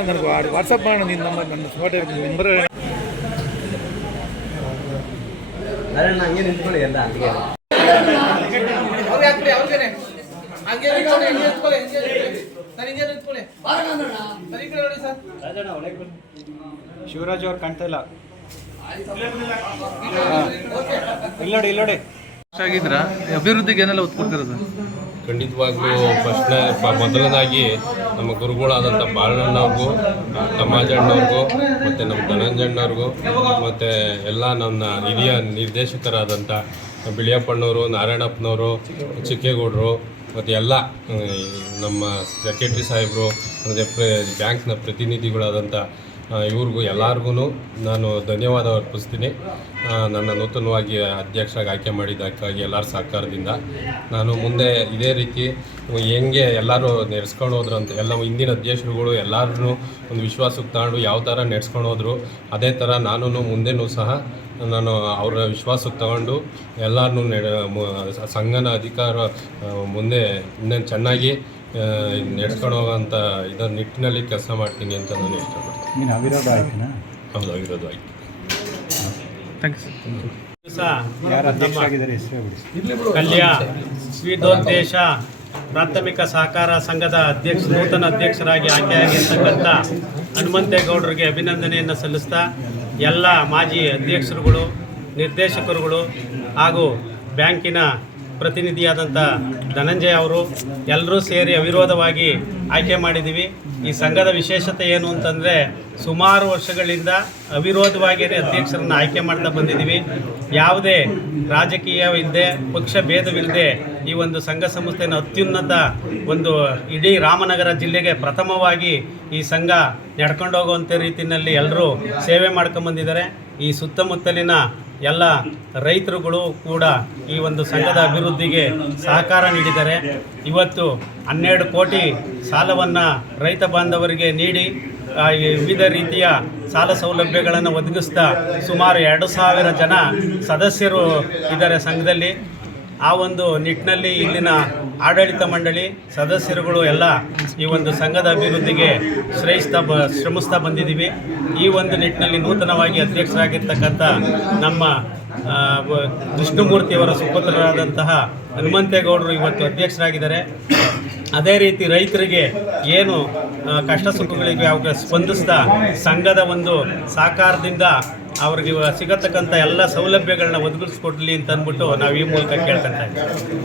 ನನಗೆ ವಾಟ್ಸಪ್ ಮಾಡೋಣ ನೀನು ನಮ್ಮ ನನ್ನ ಫೋಟೋ ನಂಬರ್ ನಾರಾಯಣ ಹಂಗೆ ನಿಂತ್ಕೊಳ್ಳಿ ಎಲ್ಲ ಹಂಗೆ ಅವ್ರು ಹಾಕ್ಬಿಡಿ ಅವ್ರಿಗೇನೆ ಹಂಗೆ ನಿಂತ್ಕೊಳ್ಳಿ, ಹಿಂಗೆ ನಿಂತ್ಕೊಳ್ಳಿ, ಹಿಂಗೆ. ನಿಂತ್ಕೊಳ್ಳಿ. ಸರ್ ಹಿಂಗೆ ನಿಂತ್ಕೊಳ್ಳಿ ಸರ್ ಈ ಕಡೆ ನೋಡಿ ಸರ್ ಶಿವರಾಜ್ ಅವ್ರು ಕಾಣ್ತಾ ಇಲ್ಲ. ಇಲ್ಲೋಡಿ ನೋಡಿ ಇಲ್ಲಿ ನೋಡಿ. ಆಗಿದ್ರ ಅಭಿವೃದ್ಧಿಗೆ ಏನೆಲ್ಲ ಒತ್ತು ಖಂಡಿತವಾಗ್ಲೂ ಫಸ್ಟ್ನೇ, ಪ ಮೊದಲನಾಗಿ ನಮ್ಮ ಗುರುಗಳಾದಂಥ ಬಾಳಣ್ಣವ್ರಿಗೂ ತಮ್ಮಾಜಣ್ಣವ್ರಿಗೂ ಮತ್ತು ನಮ್ಮ ಧನಂಜಣ್ಣವ್ರಿಗೂ ಮತ್ತು ಎಲ್ಲ ನನ್ನ ಹಿರಿಯ ನಿರ್ದೇಶಕರಾದಂಥ ಬಿಳಿಯಪ್ಪಣ್ಣವರು, ನಾರಾಯಣಪ್ಪನವರು, ಚಿಕ್ಕೇಗೌಡರು, ಮತ್ತು ಎಲ್ಲ ನಮ್ಮ ಸೆಕ್ರೆಟ್ರಿ ಸಾಹೇಬರು, ಮತ್ತು ಬ್ಯಾಂಕ್ನ ಪ್ರತಿನಿಧಿಗಳಾದಂಥ ಇವ್ರಿಗೂ ಎಲ್ಲರಿಗೂ ನಾನು ಧನ್ಯವಾದ ಅರ್ಪಿಸ್ತೀನಿ. ನನ್ನ ನೂತನವಾಗಿ ಅಧ್ಯಕ್ಷರಾಗಿ ಆಯ್ಕೆ ಮಾಡಿದ್ದಕ್ಕಾಗಿ ಎಲ್ಲರ ಸಹಕಾರದಿಂದ. ನಾನು ಮುಂದೆ ಇದೇ ರೀತಿ ಹೆಂಗೆ ಎಲ್ಲರೂ ನಡೆಸ್ಕೊಂಡು ಹೋದ್ರು ಅಂತ, ಎಲ್ಲ ಹಿಂದಿನ ಅಧ್ಯಕ್ಷರುಗಳು ಎಲ್ಲರೂ ಒಂದು ವಿಶ್ವಾಸಕ್ಕೆ ತಗೊಂಡು ಯಾವ ಥರ ನಡೆಸ್ಕೊಂಡು ಹೋದರು, ಅದೇ ಥರ ನಾನು ಮುಂದೆನೂ ಸಹ ನಾನು ಅವರ ವಿಶ್ವಾಸಕ್ಕೆ ತಗೊಂಡು ಎಲ್ಲರನ್ನೂ ಸಂಘನ ಅಧಿಕಾರ ಮುಂದೆ ಇನ್ನೇನು ಚೆನ್ನಾಗಿ ನಡೆಸ್ಕೊಂಡು ಹೋಗೋಂಥ ಇದರ ನಿಟ್ಟಿನಲ್ಲಿ ಕೆಲಸ ಮಾಡ್ತೀನಿ ಅಂತ ನಾನು ಇಷ್ಟಪಡ್ತೀನಿ ನೀನು ಅವಿರೋಧ ಆಯ್ತನಾ? ಹೌದು ಆಯ್ತು. ಥ್ಯಾಂಕ್ಸ್ ಯಾರು ಹೆಸರು ಕಲ್ಯ ಪ್ರಾಥಮಿಕ ಸಹಕಾರ ಸಂಘದ ಅಧ್ಯಕ್ಷ ನೂತನ ಅಧ್ಯಕ್ಷರಾಗಿ ಆಯ್ಕೆಯಾಗಿರ್ತಕ್ಕಂಥ ಹನುಮಂತೇಗೌಡರಿಗೆ ಅಭಿನಂದನೆಯನ್ನು ಸಲ್ಲಿಸ್ತಾ ಎಲ್ಲ ಮಾಜಿ ಅಧ್ಯಕ್ಷರುಗಳು ನಿರ್ದೇಶಕರುಗಳು ಹಾಗೂ ಬ್ಯಾಂಕಿನ ಪ್ರತಿನಿಧಿಯಾದಂಥ ಧನಂಜಯ ಅವರು ಎಲ್ಲರೂ ಸೇರಿ ಅವಿರೋಧವಾಗಿ ಆಯ್ಕೆ ಮಾಡಿದ್ದೀವಿ. ಈ ಸಂಘದ ವಿಶೇಷತೆ ಏನು ಅಂತಂದರೆ ಸುಮಾರು ವರ್ಷಗಳಿಂದ ಅವಿರೋಧವಾಗಿ ಅಧ್ಯಕ್ಷರನ್ನು ಆಯ್ಕೆ ಮಾಡ್ತಾ ಬಂದಿದ್ದೀವಿ. ಯಾವುದೇ ರಾಜಕೀಯವಿಲ್ಲದೆ ಪಕ್ಷ ಭೇದವಿಲ್ಲದೆ ಈ ಒಂದು ಸಂಘ ಸಂಸ್ಥೆಯನ್ನು ಅತ್ಯುನ್ನತ ಒಂದು ಇಡೀ ರಾಮನಗರ ಜಿಲ್ಲೆಗೆ ಪ್ರಥಮವಾಗಿ ಈ ಸಂಘ ನಡ್ಕೊಂಡು ಹೋಗುವಂಥ ರೀತಿಯಲ್ಲಿ ಎಲ್ಲರೂ ಸೇವೆ ಮಾಡ್ಕೊಂಬಂದಿದ್ದಾರೆ. ಈ ಸುತ್ತಮುತ್ತಲಿನ ಎಲ್ಲ ರೈತರುಗಳು ಕೂಡ ಈ ಒಂದು ಸಂಘದ ಅಭಿವೃದ್ಧಿಗೆ ಸಹಕಾರ ನೀಡಿದ್ದಾರೆ ಇವತ್ತು ಹನ್ನೆರಡು ಕೋಟಿ ಸಾಲವನ್ನು ರೈತ ಬಾಂಧವರಿಗೆ ನೀಡಿ ವಿವಿಧ ರೀತಿಯ ಸಾಲ ಸೌಲಭ್ಯಗಳನ್ನು ಒದಗಿಸ್ತಾ ಸುಮಾರು ಎರಡು ಸಾವಿರ ಜನ ಸದಸ್ಯರು ಇದ್ದಾರೆ ಸಂಘದಲ್ಲಿ. ಆ ಒಂದು ನಿಟ್ಟಿನಲ್ಲಿ ಇಲ್ಲಿನ ಆಡಳಿತ ಮಂಡಳಿ ಸದಸ್ಯರುಗಳು ಎಲ್ಲ ಈ ಒಂದು ಸಂಘದ ಅಭಿವೃದ್ಧಿಗೆ ಶ್ರಯಿಸ್ತಾ ಬ ಶ್ರಮಿಸ್ತಾ ಬಂದಿದ್ದೀವಿ. ಈ ಒಂದು ನಿಟ್ಟಿನಲ್ಲಿ ನೂತನವಾಗಿ ಅಧ್ಯಕ್ಷರಾಗಿರ್ತಕ್ಕಂಥ ನಮ್ಮ ವಿಷ್ಣುಮೂರ್ತಿಯವರ ಸುಪುತ್ರರಾದಂತಹ ಹನುಮಂತೇಗೌಡರು ಇವತ್ತು ಅಧ್ಯಕ್ಷರಾಗಿದ್ದಾರೆ. ಅದೇ ರೀತಿ ರೈತರಿಗೆ ಏನು ಕಷ್ಟ ಸುಖಗಳಿಗೆ ಅವಾಗ ಸ್ಪಂದಿಸ್ತಾ ಸಂಘದ ಒಂದು ಸಹಕಾರದಿಂದ ಅವ್ರಿಗೆ ಸಿಗತಕ್ಕಂಥ ಎಲ್ಲ ಸೌಲಭ್ಯಗಳನ್ನ ಒದಗಿಸ್ಕೊಡ್ಲಿ ಅಂತ ಅಂದ್ಬಿಟ್ಟು ನಾವು ಈ ಮೂಲಕ ಕೇಳ್ಕೊಂತ ಇದ್ದೀವಿ.